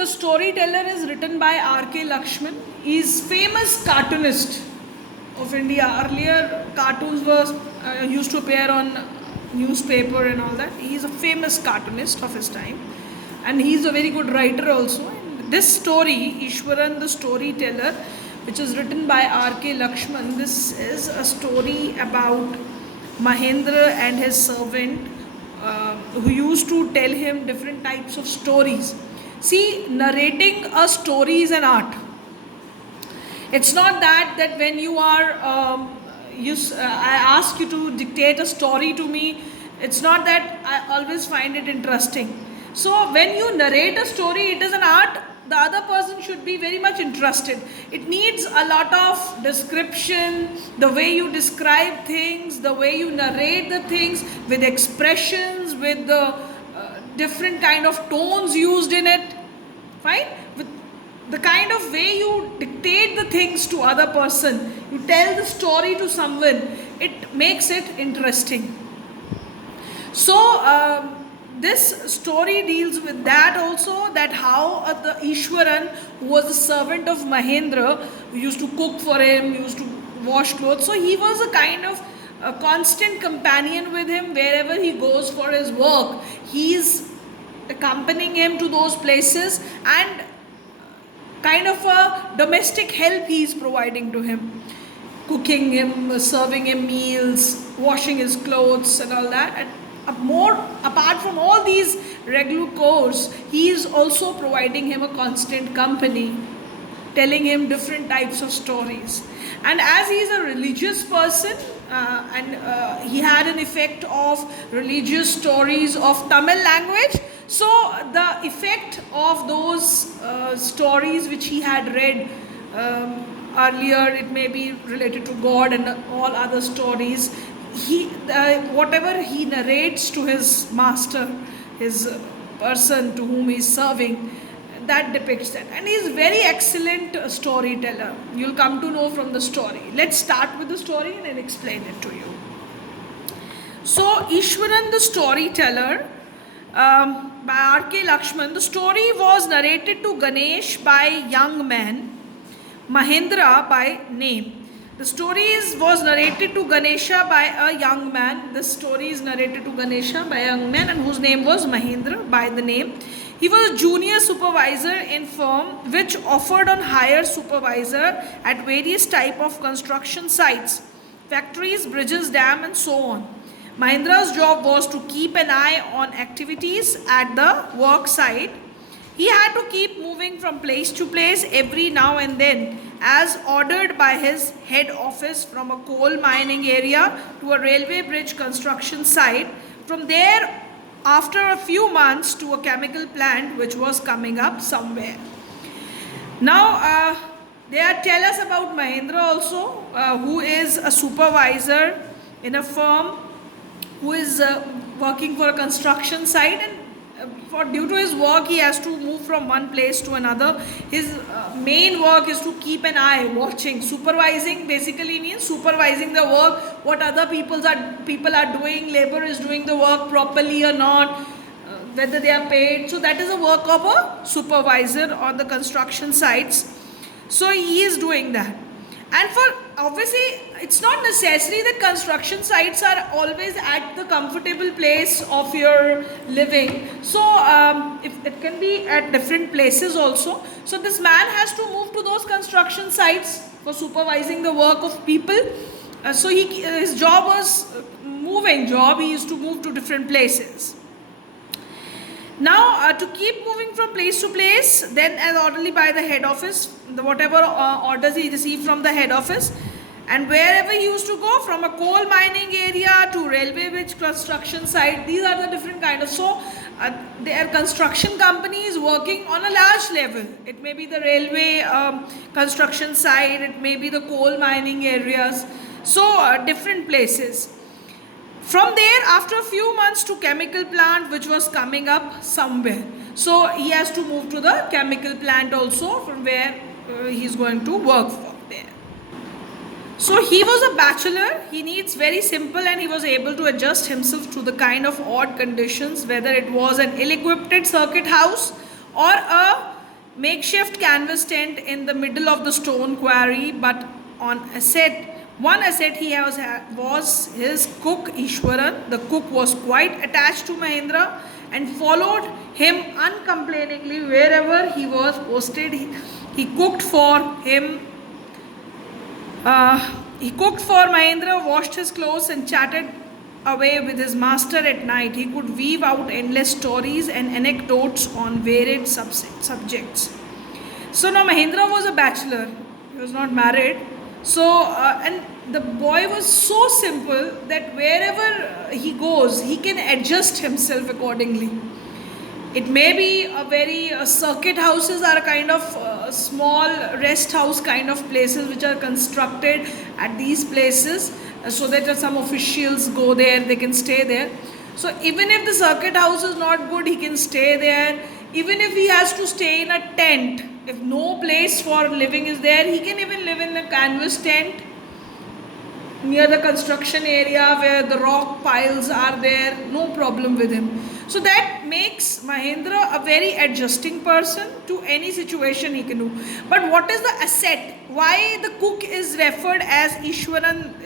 the Storyteller is written by R.K. Lakshman. He is famous cartoonist of India. Earlier cartoons were used to appear on newspaper and all that. He is a famous cartoonist of his time, and he is a very good writer also. And this story, Ishwaran the Storyteller, which is written by R.K. Lakshman, this is a story about Mahendra and his servant who used to tell him different types of stories. See, narrating a story is an art. It's not that when you are I ask you to dictate a story to me, it's not that I always find it interesting. So when you narrate a story, it is an art. The other person should be very much interested. It needs a lot of description, the way you describe things, the way you narrate the things, with expressions, with the different kind of tones used in it. Fine? With the kind of way you dictate the things to other person, you tell the story to someone, it makes it interesting. So this story deals with that also, that how the Ishwaran, who was the servant of Mahendra, who used to cook for him, used to wash clothes, so he was a kind of a constant companion with him wherever he goes for his work. He is accompanying him to those places, and kind of a domestic help he is providing to him, cooking him, serving him meals, washing his clothes and all that. And more apart from all these regular chores, he is also providing him a constant company, telling him different types of stories. And as he is a religious person, and he had an effect of religious stories of Tamil language, so the effect of those stories which he had read earlier, it may be related to God and all other stories, whatever he narrates to his master, his person to whom he is serving, that depicts that. And he is very excellent storyteller. You'll come to know from the story. Let's start with the story and I'll explain it to you. So Ishwaran the Storyteller by R.K. Lakshman. The story was narrated to Ganesh by young man, Mahendra by name. The story was narrated to Ganesha by a young man. The story is narrated to Ganesha by a young man, and whose name was Mahendra by the name. He was a junior supervisor in firm which offered on hire supervisor at various type of construction sites, factories, bridges, dam and so on. Mahendra's job was to keep an eye on activities at the work site. He had to keep moving from place to place every now and then, as ordered by his head office, from a coal mining area to a railway bridge construction site. From there, after a few months, to a chemical plant which was coming up somewhere. Now, tell us about Mahendra also, who is a supervisor in a firm, who is working for a construction site, and due to his work he has to move from one place to another. His main work is to keep an eye, watching. Supervising basically means supervising the work, what other people are doing, labor is doing the work properly or not, whether they are paid. So that is the work of a supervisor on the construction sites. So he is doing that. And obviously it's not necessary that construction sites are always at the comfortable place of your living. So if it can be at different places also. So this man has to move to those construction sites for supervising the work of people. So his job was moving job. He used to move to different places. Now, to keep moving from place to place, then as orderly by the head office, whatever orders he received from the head office, and wherever he used to go, from a coal mining area to railway bridge construction site, these are the different kind of. So, their construction company is working on a large level. It may be the railway construction site, it may be the coal mining areas, so different places. From there, after a few months, to chemical plant which was coming up somewhere. So he has to move to the chemical plant also, from where he is going to work from there. So he was a bachelor. He needs very simple, and he was able to adjust himself to the kind of odd conditions, whether it was an ill-equipped circuit house or a makeshift canvas tent in the middle of the stone quarry, but on one asset he was his cook Ishwaran. The cook was quite attached to Mahendra and followed him uncomplainingly wherever he was posted. He cooked for him. He cooked for Mahendra, washed his clothes, and chatted away with his master at night. He could weave out endless stories and anecdotes on varied subjects. So now Mahendra was a bachelor, he was not married. So, and the boy was so simple that wherever he goes, he can adjust himself accordingly. It may be a very circuit houses are kind of small rest house kind of places which are constructed at these places so that some officials go there, they can stay there. So even if the circuit house is not good, he can stay there. Even if he has to stay in a tent, if no place for living is there, he can even live in a canvas tent near the construction area where the rock piles are there, no problem with him. So that makes Mahendra a very adjusting person to any situation he can do. But what is the asset? Why the cook is referred as Ishwaran?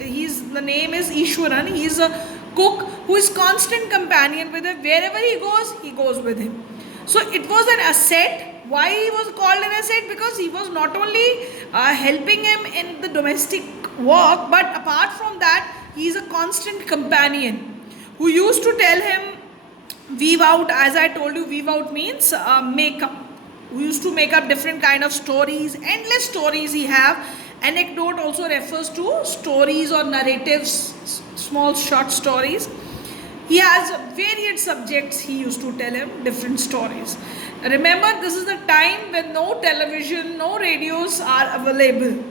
The name is Ishwaran. He is a cook who is constant companion with him. Wherever he goes with him. So it was an asset. Why he was called an asset? Because he was not only helping him in the domestic work, but apart from that, he is a constant companion who used to tell him weave out. As I told you, weave out means make up. We used to make up different kind of stories, endless stories he have. Anecdote also refers to stories or narratives, small short stories. He has varied subjects, he used to tell him different stories. Remember, this is the time when no television, no radios are available.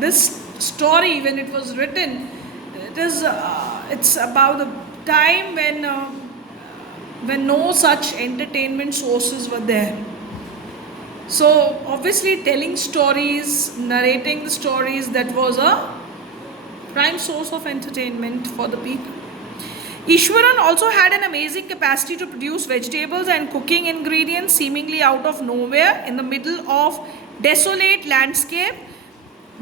This story, when it was written, it's about the time when no such entertainment sources were there. So obviously telling stories, narrating the stories, that was a prime source of entertainment for the people. Ishwaran also had an amazing capacity to produce vegetables and cooking ingredients seemingly out of nowhere in the middle of desolate landscape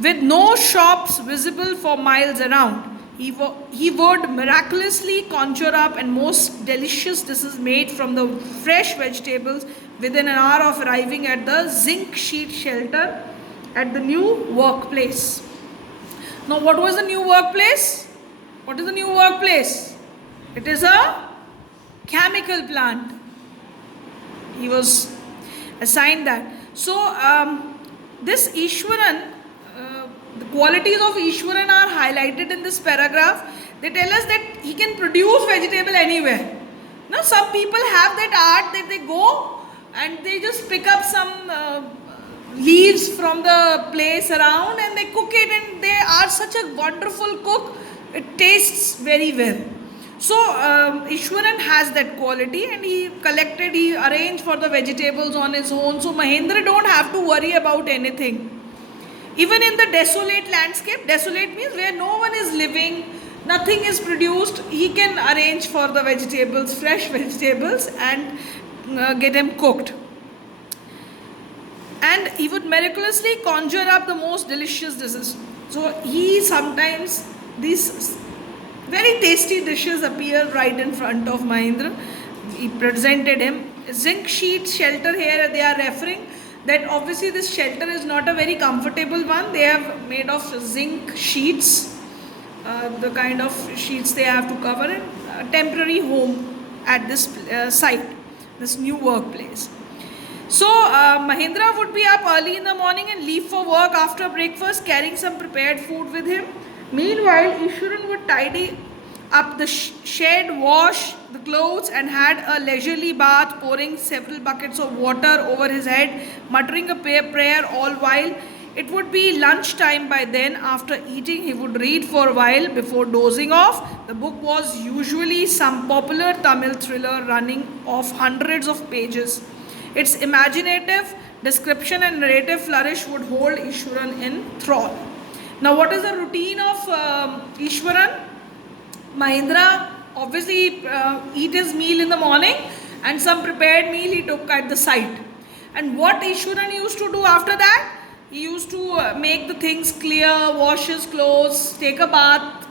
with no shops visible for miles around. He would miraculously conjure up and most delicious dishes made from the fresh vegetables within an hour of arriving at the zinc sheet shelter at the new workplace. Now, what was the new workplace? What is the new workplace? It is a chemical plant. He was assigned that. So, this Ishwaran, the qualities of Ishwaran are highlighted in this paragraph. They tell us that he can produce vegetable anywhere. Now, some people have that art that they go and they just pick up some leaves from the place around and they cook it, and they are such a wonderful cook. It tastes very well. So Ishwaran has that quality, and he arranged for the vegetables on his own. So Mahendra don't have to worry about anything. Even in the desolate landscape, desolate means where no one is living, nothing is produced, he can arrange for the vegetables, fresh vegetables, and get them cooked. And he would miraculously conjure up the most delicious dishes. So sometimes these very tasty dishes appear right in front of Mahendra. He presented him. Zinc sheet shelter, here they are referring that obviously this shelter is not a very comfortable one. They have made of zinc sheets, the kind of sheets they have to cover it. A temporary home at this site, this new workplace. So Mahendra would be up early in the morning and leave for work after breakfast, carrying some prepared food with him. Meanwhile, Ishwaran would tidy up the shed, wash the clothes, and had a leisurely bath, pouring several buckets of water over his head, muttering a prayer all while. It would be lunchtime by then. After eating, he would read for a while before dozing off. The book was usually some popular Tamil thriller running off hundreds of pages. Its imaginative description and narrative flourish would hold Ishwaran in thrall. Now, what is the routine of Ishwaran? Mahendra obviously eat his meal in the morning, and some prepared meal he took at the site. And what Ishwaran used to do after that? He used to make the things clear, wash his clothes, take a bath,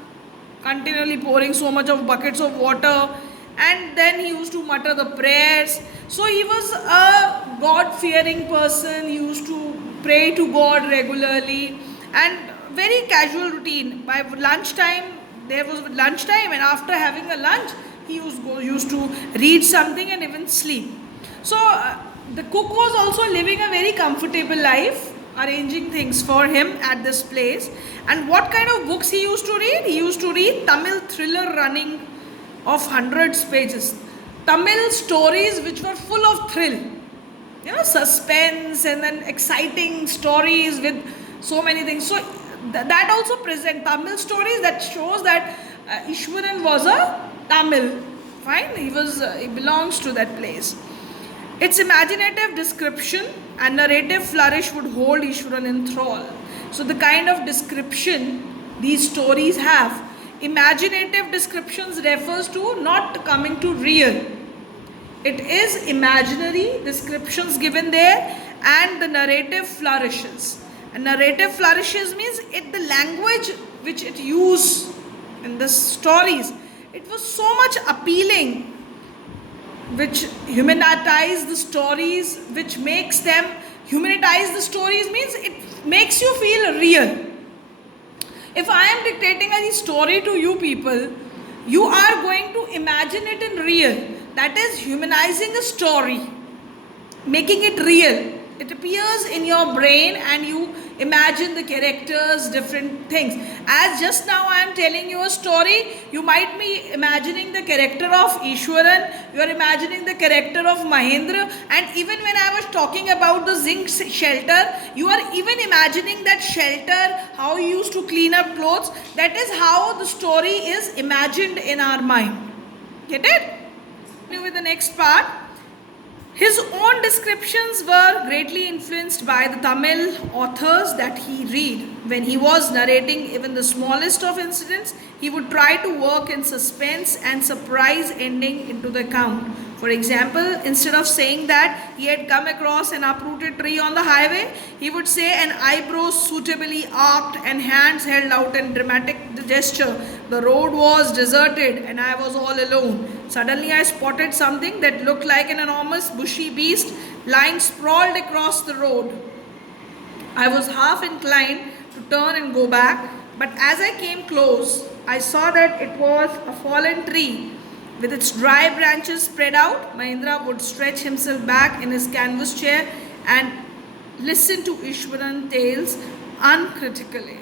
continually pouring so much of buckets of water, and then he used to mutter the prayers. So he was a God fearing person. He used to pray to God regularly, and very casual routine. By lunchtime, there was lunchtime, and after having a lunch, he used to read something and even sleep. So the cook was also living a very comfortable life, arranging things for him at this place. And what kind of books he used to read? He used to read Tamil thriller running of hundreds pages, Tamil stories which were full of thrill, suspense and then exciting stories with so many things. So that also present Tamil stories that shows that Ishwaran was a Tamil. Fine, he belongs to that place. Its imaginative description and narrative flourish would hold Ishwaran in thrall. So the kind of description these stories have, imaginative descriptions refers to not coming to real. It is imaginary descriptions given there, and the narrative flourishes. And narrative flourishes means the language which it used in the stories, it was so much appealing, which humanitize the stories, which makes them humanitize the stories means it makes you feel real. If I am dictating a story to you people, you are going to imagine it in real. That is humanizing a story, making it real. It appears in your brain and you imagine the characters, different things. As just now I am telling you a story, you might be imagining the character of Ishwaran, you are imagining the character of Mahendra, and even when I was talking about the zinc shelter, you are even imagining that shelter, how he used to clean up clothes. That is how the story is imagined in our mind. Get it? With the next part. His own descriptions were greatly influenced by the Tamil authors that he read. When he was narrating even the smallest of incidents, he would try to work in suspense and surprise ending into the account. For example, instead of saying that he had come across an uprooted tree on the highway, he would say an eyebrow suitably arched and hands held out in dramatic gesture. The road was deserted and I was all alone. Suddenly I spotted something that looked like an enormous bushy beast lying sprawled across the road. I was half inclined to turn and go back, but as I came close, I saw that it was a fallen tree. With its dry branches spread out, Mahendra would stretch himself back in his canvas chair and listen to Ishwaran tales uncritically.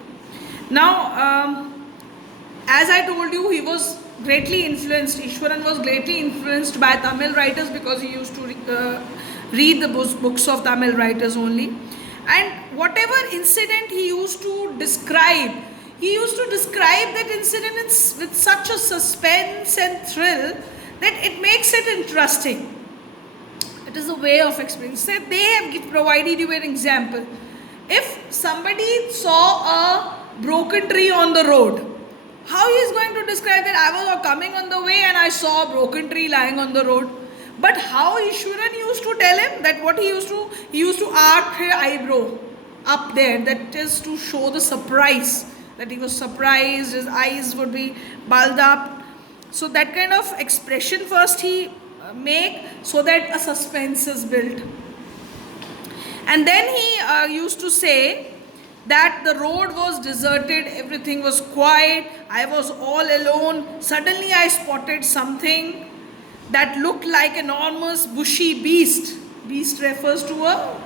Now, as I told you, he was greatly influenced. Ishwaran was greatly influenced by Tamil writers because he used to read the books of Tamil writers only. And whatever incident he used to describe, that incident with such a suspense and thrill that it makes it interesting. It is a way of explaining. So they have provided you an example. If somebody saw a broken tree on the road, how he is going to describe that I was coming on the way and I saw a broken tree lying on the road? But how Ishwaran used to tell him that what he used to arc his eyebrow up there. That is to show the surprise, that he was surprised, his eyes would be bulged up. So that kind of expression first he make so that a suspense is built. And then he used to say that the road was deserted, everything was quiet, I was all alone. Suddenly I spotted something that looked like an enormous bushy beast. Beast refers to a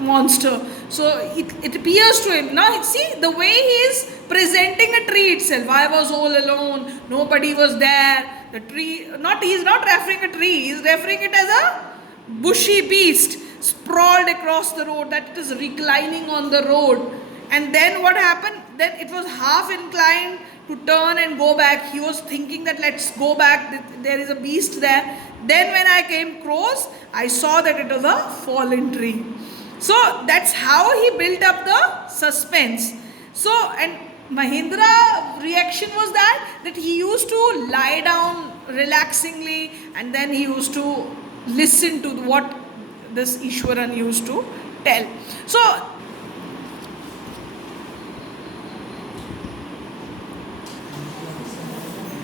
monster. So it appears to him. Now see the way he is presenting a tree itself. I was all alone, nobody was there. The tree, he is not referring a tree, he is referring it as a bushy beast sprawled across the road, that it is reclining on the road. And then what happened? Then it was half inclined to turn and go back. He was thinking that let's go back, there is a beast there. Then when I came close, I saw that it was a fallen tree. So that's how he built up the suspense. So, and Mahendra reaction was that he used to lie down relaxingly and then he used to listen to what this Ishwaran used to tell. So